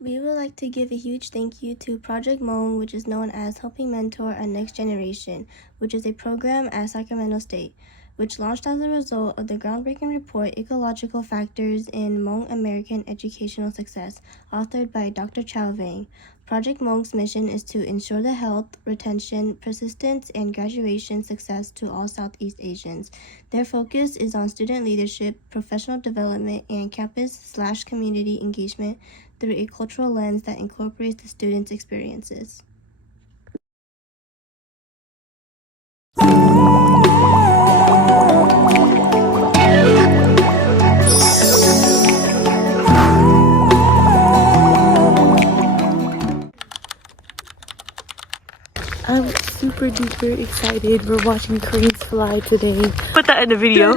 We would like to give a huge thank you to Project Hmong, which is known as Helping Mentor a Next Generation, which is a program at Sacramento State, which launched as a result of the groundbreaking report Ecological Factors in Hmong American Educational Success, authored by Dr. Chow Vang. Project Hmong's mission is to ensure the health, retention, persistence, and graduation success to all Southeast Asians. Their focus is on student leadership, professional development, and campus/community engagement through a cultural lens that incorporates the students' experiences. I'm super duper excited. We're watching cranes fly today. Put that in the video.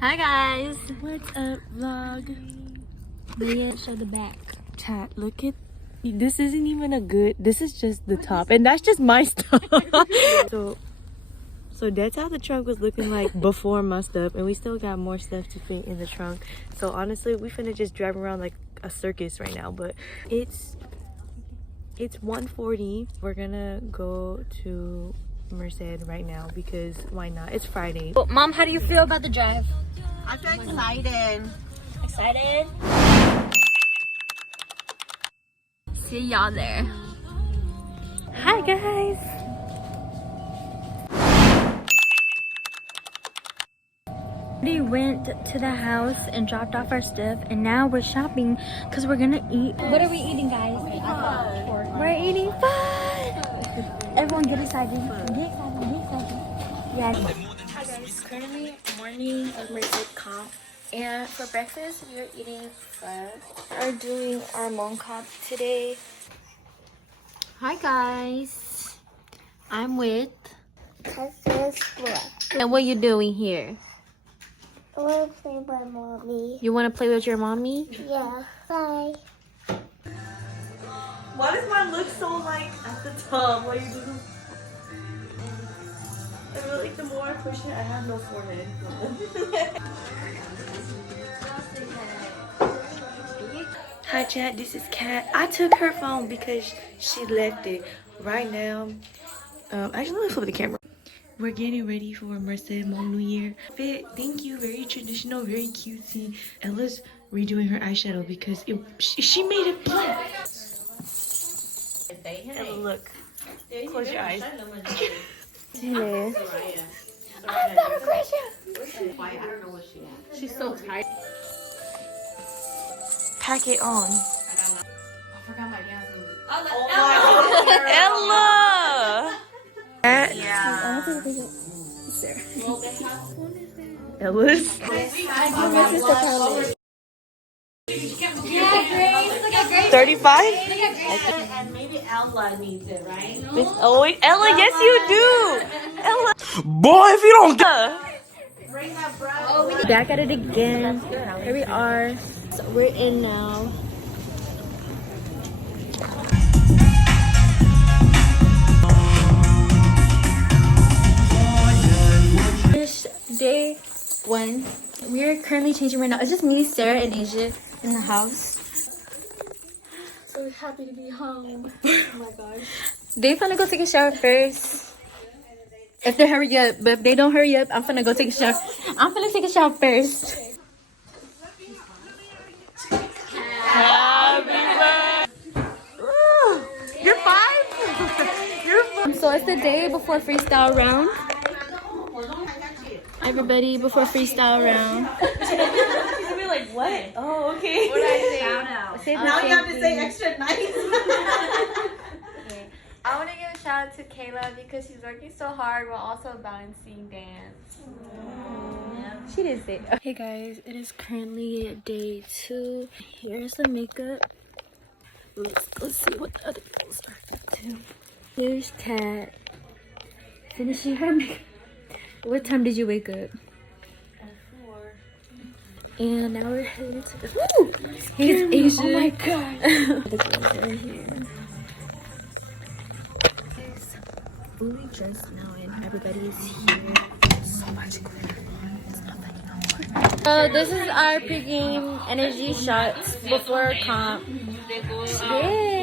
Hi guys! What's up, vlog? Leah, show the back. Chat, look at this. Isn't even a good. This is just the top, and that's just my stuff. So that's how the trunk was looking like before my stuff, and we still got more stuff to fit in the trunk. So honestly, we finna just drive around like a circus right now. But it's 1:40. We're gonna go to Merced right now because why not? It's Friday. Well, Mom, how do you feel about the drive? I'm so excited. Excited? See y'all there. Hi guys. We went to the house and dropped off our stuff, and now we're shopping because we're gonna eat. What are we eating, guys? We're eating fun. Everyone get excited. Get excited. Get excited. Yes. Hi guys. Currently morning of Merced comp, and for breakfast we are eating pho. We're doing our Hmong comp today. Hi guys. I'm with. And what you doing here? I want to play with my mommy. You want to play with your mommy? Yeah. Bye. Why does mine look so like at the top? Why you do? I feel like the more I push it, I have no forehead. Hi chat, this is Kat. I took her phone because she left it. Right now, actually let me flip the camera. We're getting ready for Merced Hmong New Year. Fit, thank you, very traditional, very cutesy. Ella's redoing her eyeshadow because she made it black. Ella, look. Close your eyes. Hello. She's so tired. Pack it on. I forgot my dance move. Ella! Yeah. Ella's. Yeah, 35? and maybe Ella needs it, right? Oh wait, Ella, yes you do! Ella! Boy, if you don't Bring that bread. Back at it again. Here we are. So we're in now. Finish day 1. We are currently changing right now. It's just me, Sarah, and Asia in the house. So happy to be home. Oh my gosh. They finna go take a shower first. If they hurry up, but if they don't hurry up, I'm finna go take a shower. I'm finna take a shower first. Happy birthday! You're 5? You're 5. So it's the day before freestyle round. Everybody before freestyle round. She's gonna be like, what? Oh, okay. What did I say? Say the Now same you have to thing. say extra nice. I want to give a shout out to Kayla because she's working so hard while also balancing dance. She didn't say. Hey guys, it is currently day 2. Here's the makeup. Let's see what the other girls are up to. Here's Kat. Finishing her makeup. What time did you wake up? At 4. And now we're heading to the. Woo! He's Asian. Oh my god. The girls are here. It's fully dressed now, and everybody is here. So much glitter. It's not funny no more. So this is our pregame energy shots before comp. Yay!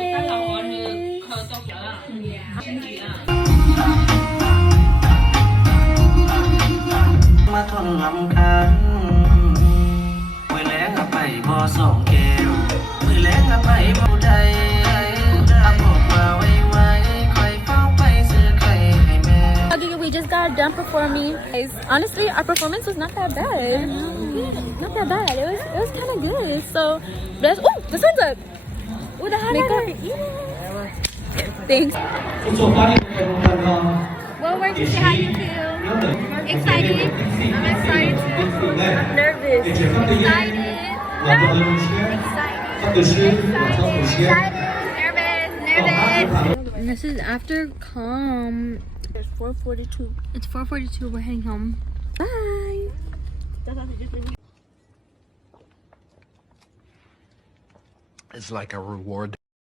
มาทนลำคันมือแลงไปบ่ส่งแก้วมือแลงไปบ่ได้เอาบอกมาไว้คอยเฝ้าไปซื้อไข่ให้แม่ Okay, we just got done performing. Guys, honestly, our performance was not that bad. Not that bad. It was kind of good. So, that's oh, the sun's up. What the heck? Thanks. Well, we're to see how you feel. Excited. I'm excited too. Nervous. Excited. Nervous. And this is after calm. It's 4:42. It's 4:42. We're heading home. Bye. It's like a reward.